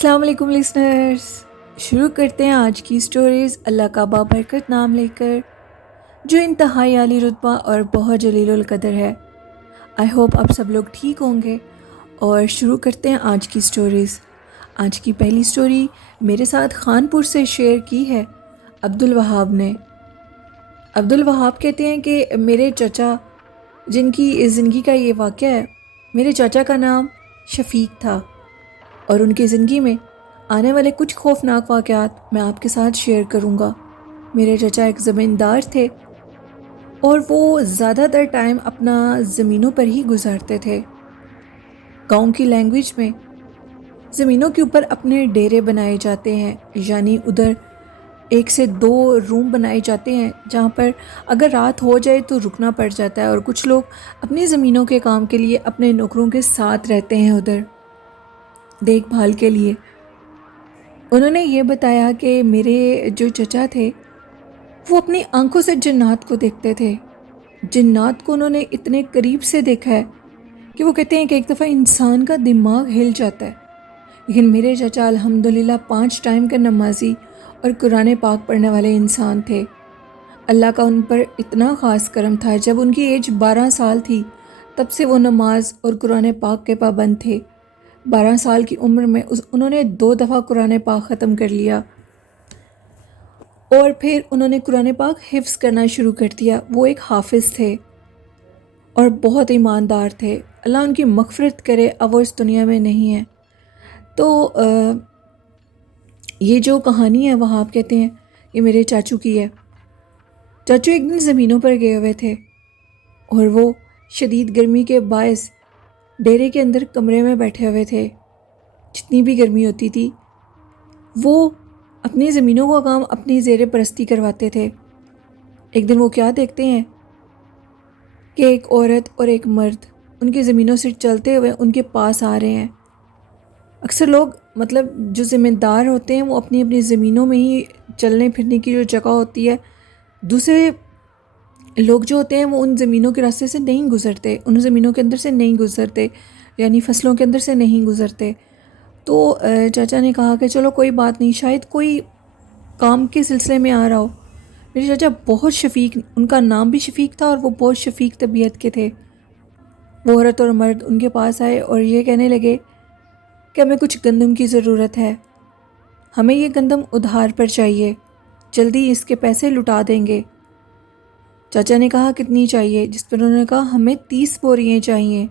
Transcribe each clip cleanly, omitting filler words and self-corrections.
السلام علیکم لسنرز، شروع کرتے ہیں آج کی سٹوریز اللہ کا بابرکت نام لے کر، جو انتہائی عالی رتبہ اور بہت جلیل القدر ہے۔ آئی ہوپ آپ سب لوگ ٹھیک ہوں گے، اور شروع کرتے ہیں آج کی سٹوریز۔ آج کی پہلی سٹوری میرے ساتھ خانپور سے شیئر کی ہے عبدالوہاب نے۔ عبدالوہاب کہتے ہیں کہ میرے چچا، جن کی زندگی کا یہ واقعہ ہے، میرے چچا کا نام شفیق تھا، اور ان کی زندگی میں آنے والے کچھ خوفناک واقعات میں آپ کے ساتھ شیئر کروں گا۔ میرے چچا ایک زمیندار تھے، اور وہ زیادہ تر ٹائم اپنا زمینوں پر ہی گزارتے تھے۔ گاؤں کی لینگویج میں زمینوں کے اوپر اپنے ڈیرے بنائے جاتے ہیں، یعنی ادھر 1 سے 2 روم بنائے جاتے ہیں جہاں پر اگر رات ہو جائے تو رکنا پڑ جاتا ہے، اور کچھ لوگ اپنی زمینوں کے کام کے لیے اپنے نوکروں کے ساتھ رہتے ہیں ادھر دیکھ بھال کے لیے۔ انہوں نے یہ بتایا کہ میرے جو چچا تھے وہ اپنی آنکھوں سے جنات کو دیکھتے تھے۔ جنات کو انہوں نے اتنے قریب سے دیکھا ہے کہ وہ کہتے ہیں کہ ایک دفعہ انسان کا دماغ ہل جاتا ہے۔ لیکن میرے چچا الحمدللہ 5 ٹائم کا نمازی اور قرآن پاک پڑھنے والے انسان تھے۔ اللہ کا ان پر اتنا خاص کرم تھا، جب ان کی ایج 12 سال تھی تب سے وہ نماز اور قرآن پاک کے پابند تھے۔ 12 سال کی عمر میں انہوں نے 2 دفعہ قرآن پاک ختم کر لیا، اور پھر انہوں نے قرآن پاک حفظ کرنا شروع کر دیا۔ وہ ایک حافظ تھے اور بہت ایماندار تھے، اللہ ان کی مغفرت کرے، اب وہ اس دنیا میں نہیں ہے۔ تو یہ جو کہانی ہے وہ آپ کہتے ہیں یہ میرے چاچو کی ہے۔ چاچو ایک دن زمینوں پر گئے ہوئے تھے، اور وہ شدید گرمی کے باعث ڈیرے کے اندر کمرے میں بیٹھے ہوئے تھے۔ جتنی بھی گرمی ہوتی تھی وہ اپنی زمینوں کا کام اپنی زیر پرستی کرواتے تھے۔ ایک دن وہ کیا دیکھتے ہیں کہ ایک عورت اور ایک مرد ان کی زمینوں سے چلتے ہوئے ان کے پاس آ رہے ہیں۔ اکثر لوگ جو ذمہ دار ہوتے ہیں وہ اپنی اپنی زمینوں میں ہی چلنے پھرنے کی جو جگہ ہوتی ہے، دوسرے لوگ جو ہوتے ہیں وہ ان زمینوں کے راستے سے نہیں گزرتے، ان زمینوں کے اندر سے نہیں گزرتے، یعنی فصلوں کے اندر سے نہیں گزرتے۔ تو چاچا نے کہا کہ چلو کوئی بات نہیں، شاید کوئی کام کے سلسلے میں آ رہا ہو۔ میرے چاچا بہت شفیق، ان کا نام بھی شفیق تھا، اور وہ بہت شفیق طبیعت کے تھے۔ وہ عورت اور مرد ان کے پاس آئے اور یہ کہنے لگے کہ ہمیں کچھ گندم کی ضرورت ہے، ہمیں یہ گندم ادھار پر چاہیے، جلدی اس کے پیسے لٹا دیں گے۔ چاچا نے کہا کتنی چاہیے؟ جس پر انہوں نے کہا ہمیں 30 بوریاں چاہیے۔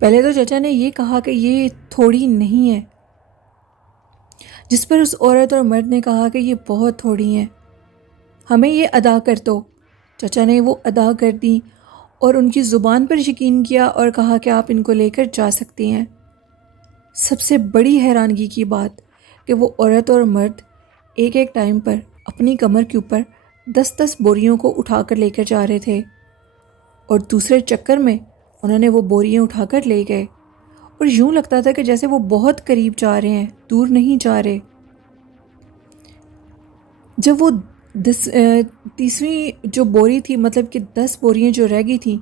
پہلے تو چاچا نے یہ کہا کہ یہ تھوڑی نہیں ہے، جس پر اس عورت اور مرد نے کہا کہ یہ بہت تھوڑی ہیں، ہمیں یہ ادا کر دو۔ چاچا نے وہ ادا کر دی اور ان کی زبان پر یقین کیا اور کہا کہ آپ ان کو لے کر جا سکتی ہیں۔ سب سے بڑی حیرانگی کی بات کہ وہ عورت اور مرد ایک ایک ٹائم پر اپنی کمر کے اوپر 10 بوریوں کو اٹھا کر لے کر جا رہے تھے، اور دوسرے چکر میں انہوں نے وہ بوریاں اٹھا کر لے گئے، اور یوں لگتا تھا کہ جیسے وہ بہت قریب جا رہے ہیں، دور نہیں جا رہے۔ جب وہ 30ویں جو بوری تھی، کہ 10 بوریاں جو رہ گئی تھیں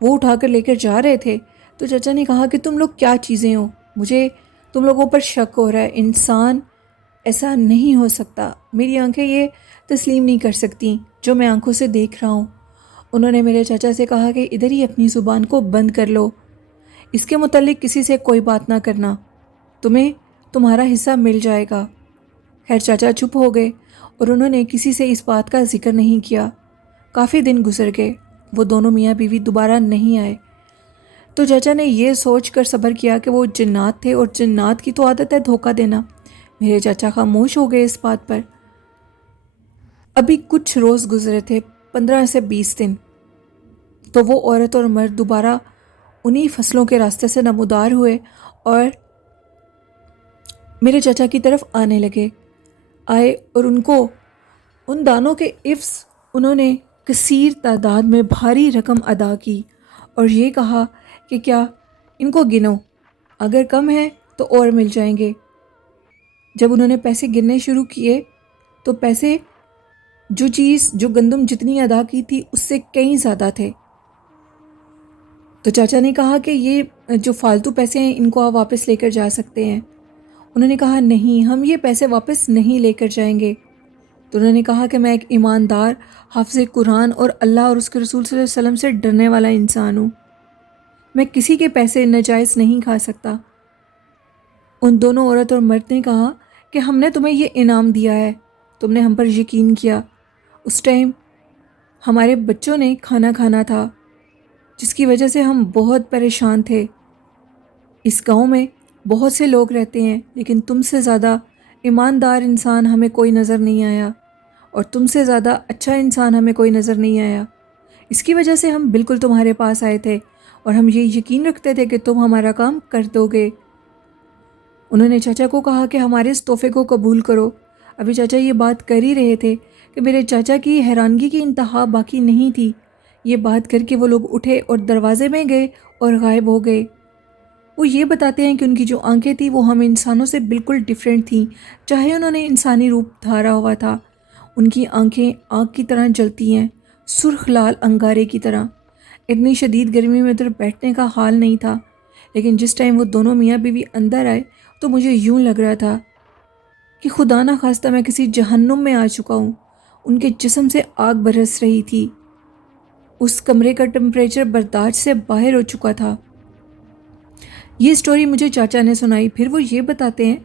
وہ اٹھا کر لے کر جا رہے تھے، تو چچا نے کہا کہ تم لوگ کیا چیزیں ہو، مجھے تم لوگوں پر شک ہو رہا ہے، انسان ایسا نہیں ہو سکتا، میری آنکھیں یہ تسلیم نہیں کر سکتی جو میں آنکھوں سے دیکھ رہا ہوں۔ انہوں نے میرے چچا سے کہا کہ ادھر ہی اپنی زبان کو بند کر لو، اس کے متعلق کسی سے کوئی بات نہ کرنا، تمہیں تمہارا حصہ مل جائے گا۔ خیر چاچا چپ ہو گئے، اور انہوں نے کسی سے اس بات کا ذکر نہیں کیا۔ کافی دن گزر گئے، وہ دونوں میاں بیوی دوبارہ نہیں آئے۔ تو چاچا نے یہ سوچ کر صبر کیا کہ وہ جنات تھے، اور جنات کی تو عادت ہے دھوکہ دینا۔ میرے چاچا خاموش ہو گئے اس بات پر۔ ابھی کچھ روز گزرے تھے، 15 سے 20 دن، تو وہ عورت اور مرد دوبارہ انہی فصلوں کے راستے سے نمودار ہوئے اور میرے چچا کی طرف آنے لگے، آئے اور ان کو ان دانوں کے عفظ انہوں نے کثیر تعداد میں بھاری رقم ادا کی، اور یہ کہا کہ کیا ان کو گنو، اگر کم ہے تو اور مل جائیں گے۔ جب انہوں نے پیسے گننے شروع کیے تو پیسے جو گندم جتنی ادا کی تھی اس سے کئی زیادہ تھے۔ تو چاچا نے کہا کہ یہ جو فالتو پیسے ہیں ان کو آپ واپس لے کر جا سکتے ہیں۔ انہوں نے کہا نہیں، ہم یہ پیسے واپس نہیں لے کر جائیں گے۔ تو انہوں نے کہا کہ میں ایک ایماندار، حافظ قرآن اور اللہ اور اس کے رسول صلی اللہ علیہ وسلم سے ڈرنے والا انسان ہوں، میں کسی کے پیسے ناجائز نہیں کھا سکتا۔ ان دونوں عورت اور مرد نے کہا کہ ہم نے تمہیں یہ انعام دیا ہے، تم نے ہم پر یقین کیا۔ اس ٹائم ہمارے بچوں نے کھانا کھانا تھا، جس کی وجہ سے ہم بہت پریشان تھے۔ اس گاؤں میں بہت سے لوگ رہتے ہیں، لیکن تم سے زیادہ ایماندار انسان ہمیں کوئی نظر نہیں آیا، اور تم سے زیادہ اچھا انسان ہمیں کوئی نظر نہیں آیا۔ اس کی وجہ سے ہم بالکل تمہارے پاس آئے تھے، اور ہم یہ یقین رکھتے تھے کہ تم ہمارا کام کر دو گے۔ انہوں نے چاچا کو کہا کہ ہمارے اس تحفے کو قبول کرو۔ ابھی چاچا یہ بات کر ہی رہے تھے کہ میرے چاچا کی حیرانگی کی انتہا باقی نہیں تھی۔ یہ بات کر کے وہ لوگ اٹھے اور دروازے میں گئے اور غائب ہو گئے۔ وہ یہ بتاتے ہیں کہ ان کی جو آنکھیں تھیں وہ ہم انسانوں سے بالکل ڈیفرنٹ تھیں، چاہے انہوں نے انسانی روپ دھارا ہوا تھا۔ ان کی آنکھیں آگ کی طرح جلتی ہیں، سرخ لال انگارے کی طرح۔ اتنی شدید گرمی میں ادھر بیٹھنے کا حال نہیں تھا، لیکن جس ٹائم وہ دونوں میاں بیوی اندر آئے تو مجھے یوں لگ رہا تھا کہ خدا نہ خواستہ میں کسی جہنم میں آ چکا ہوں۔ ان کے جسم سے آگ برس رہی تھی، اس کمرے کا ٹمپریچر برداشت سے باہر ہو چکا تھا۔ یہ سٹوری مجھے چاچا نے سنائی۔ پھر وہ یہ بتاتے ہیں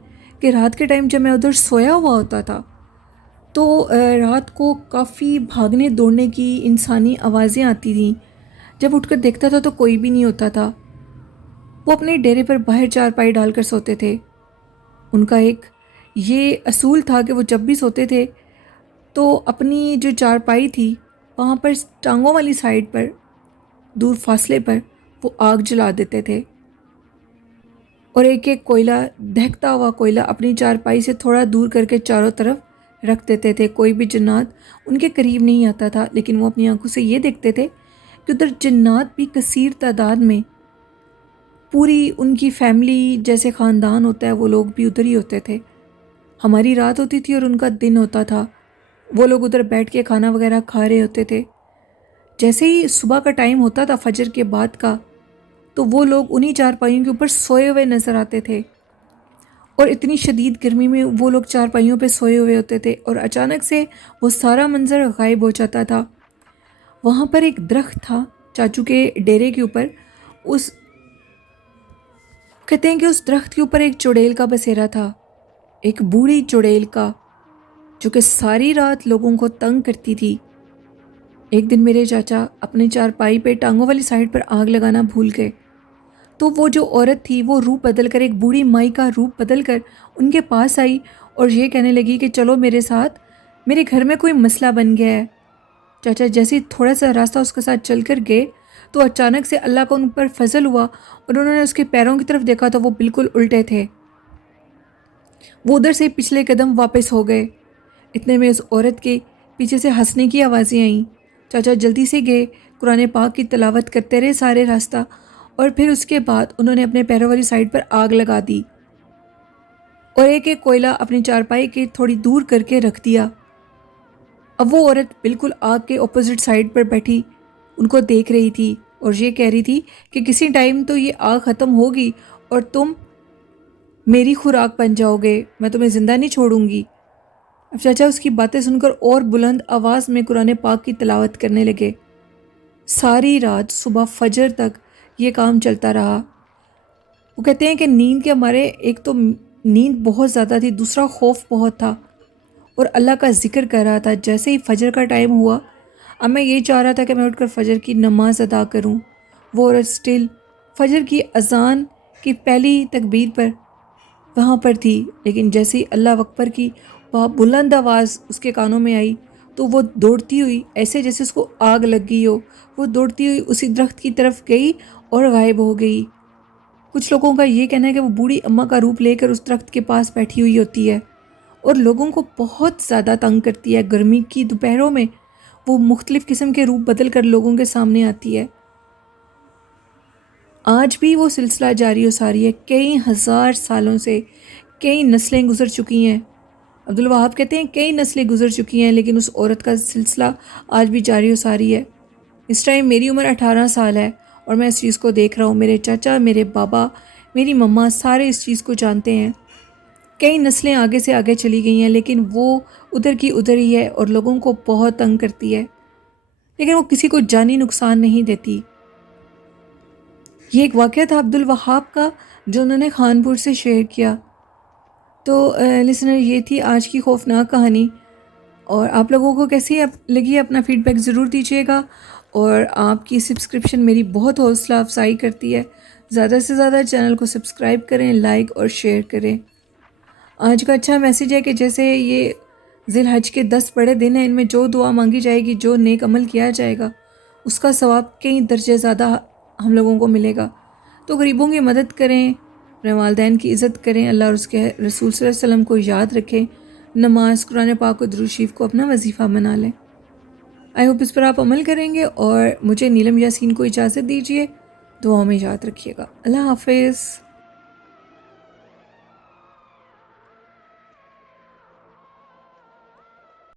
کہ رات کے ٹائم جب میں ادھر سویا ہوا ہوتا تھا تو رات کو کافی بھاگنے دوڑنے کی انسانی آوازیں آتی تھیں۔ جب اٹھ کر دیکھتا تھا تو کوئی بھی نہیں ہوتا تھا۔ وہ اپنے ڈیرے پر باہر چارپائی ڈال کر سوتے تھے۔ ان کا ایک یہ اصول تھا کہ وہ جب بھی سوتے تھے تو اپنی جو چارپائی تھی وہاں پر ٹانگوں والی سائڈ پر دور فاصلے پر وہ آگ جلا دیتے تھے، اور ایک ایک کوئلہ، دہکتا ہوا کوئلہ اپنی چارپائی سے تھوڑا دور کر کے چاروں طرف رکھ دیتے تھے۔ کوئی بھی جنات ان کے قریب نہیں آتا تھا، لیکن وہ اپنی آنکھوں سے یہ دیکھتے تھے کہ ادھر جنات بھی کثیر تعداد میں، پوری ان کی فیملی جیسے خاندان ہوتا ہے وہ لوگ بھی ادھر ہی ہوتے تھے۔ ہماری رات ہوتی تھی اور ان کا دن ہوتا تھا۔ وہ لوگ ادھر بیٹھ کے کھانا وغیرہ کھا رہے ہوتے تھے۔ جیسے ہی صبح کا ٹائم ہوتا تھا فجر کے بعد کا، تو وہ لوگ انہی چارپائیوں کے اوپر سوئے ہوئے نظر آتے تھے، اور اتنی شدید گرمی میں وہ لوگ چارپائیوں پہ سوئے ہوئے ہوتے تھے، اور اچانک سے وہ سارا منظر غائب ہو جاتا تھا۔ وہاں پر ایک درخت تھا چاچو کے ڈیرے کے اوپر، اس کہتے ہیں کہ اس درخت کے اوپر ایک چڑیل کا بسیرا تھا، ایک بوڑھی چڑیل کا، جو کہ ساری رات لوگوں کو تنگ کرتی تھی۔ ایک دن میرے چاچا اپنے چارپائی پہ ٹانگوں والی سائڈ پر آگ لگانا بھول گئے، تو وہ جو عورت تھی وہ روپ بدل کر، ایک بوڑھی مائی کا روپ بدل کر ان کے پاس آئی اور یہ کہنے لگی کہ چلو میرے ساتھ، میرے گھر میں کوئی مسئلہ بن گیا ہے۔ چاچا جیسے ہی تھوڑا سا راستہ اس کے ساتھ چل کر گئے تو اچانک سے اللہ کا ان پر فضل ہوا، اور انہوں نے اس کے پیروں کی طرف دیکھا تو وہ بالکل الٹے تھے۔ وہ ادھر سے پچھلے قدم واپس ہو گئے۔ اتنے میں اس عورت کے پیچھے سے ہنسنے کی آوازیں آئیں۔ چاچا جلدی سے گئے، قرآن پاک کی تلاوت کرتے رہے سارے راستہ، اور پھر اس کے بعد انہوں نے اپنے پیروں والی سائڈ پر آگ لگا دی، اور ایک ایک کوئلہ اپنی چارپائی کے تھوڑی دور کر کے رکھ دیا۔ اب وہ عورت بالکل آگ کے اپوزٹ سائڈ پر بیٹھی ان کو دیکھ رہی تھی، اور یہ کہہ رہی تھی کہ کسی ٹائم تو یہ آگ ختم ہوگی اور تم میری خوراک بن جاؤ گے، میں تمہیں زندہ نہیں چھوڑوں گی۔ اب چاچا اس کی باتیں سن کر اور بلند آواز میں قرآن پاک کی تلاوت کرنے لگے۔ ساری رات صبح فجر تک یہ کام چلتا رہا۔ وہ کہتے ہیں کہ نیند کے ہمارے، ایک تو نیند بہت زیادہ تھی، دوسرا خوف بہت تھا، اور اللہ کا ذکر کر رہا تھا۔ جیسے ہی فجر کا ٹائم ہوا، اب میں یہ چاہ رہا تھا کہ میں اٹھ کر فجر کی نماز ادا کروں۔ وہ عورت سٹل فجر کی اذان کی پہلی تکبیر پر وہاں پر تھی، لیکن جیسے ہی اللہ اکبر کی بلند آواز اس کے کانوں میں آئی تو وہ دوڑتی ہوئی، ایسے جیسے اس کو آگ لگ گئی ہو، وہ دوڑتی ہوئی اسی درخت کی طرف گئی اور غائب ہو گئی۔ کچھ لوگوں کا یہ کہنا ہے کہ وہ بوڑھی اماں کا روپ لے کر اس درخت کے پاس بیٹھی ہوئی ہوتی ہے اور لوگوں کو بہت زیادہ تنگ کرتی ہے۔ گرمی کی دوپہروں میں وہ مختلف قسم کے روپ بدل کر لوگوں کے سامنے آتی ہے۔ آج بھی وہ سلسلہ جاری و ساری ہے، کئی ہزار سالوں سے کئی نسلیں گزر چکی ہیں۔ عبدالوہاب کہتے ہیں کئی نسلیں گزر چکی ہیں، لیکن اس عورت کا سلسلہ آج بھی جاری و ساری ہے۔ اس ٹائم میری عمر 18 سال ہے اور میں اس چیز کو دیکھ رہا ہوں۔ میرے چاچا، میرے بابا، میری مما سارے اس چیز کو جانتے ہیں۔ کئی نسلیں آگے سے آگے چلی گئی ہیں لیکن وہ ادھر کی ادھر ہی ہے اور لوگوں کو بہت تنگ کرتی ہے، لیکن وہ کسی کو جانی نقصان نہیں دیتی۔ یہ ایک واقعہ تھا عبد الوہاب کا جو انہوں نے خان پور سے شیئر کیا۔ تو لسنر، یہ تھی آج کی خوفناک کہانی، اور آپ لوگوں کو کیسی لگی اپنا فیڈ بیک ضرور دیجیے گا، اور آپ کی سبسکرپشن میری بہت حوصلہ افزائی کرتی ہے۔ زیادہ سے زیادہ چینل کو سبسکرائب کریں، لائک اور شیئر کریں۔ آج کا اچھا میسیج ہے کہ جیسے یہ ذی الحج کے 10 بڑے دن ہیں، ان میں جو دعا مانگی جائے گی، جو نیک عمل کیا جائے گا، اس کا ثواب کئی درجے زیادہ ہم لوگوں کو ملے گا۔ تو غریبوں کی مدد کریں، اپنے والدین کی عزت کریں، اللہ اور اس کے رسول صلی اللہ علیہ وسلم کو یاد رکھیں، نماز، قرآن پاک و درود شریف کو اپنا وظیفہ بنا لیں۔ آئی ہوپ اس پر آپ عمل کریں گے، اور مجھے نیلم یاسین کو اجازت دیجیے، دعاؤں میں یاد رکھیے گا۔ اللہ حافظ۔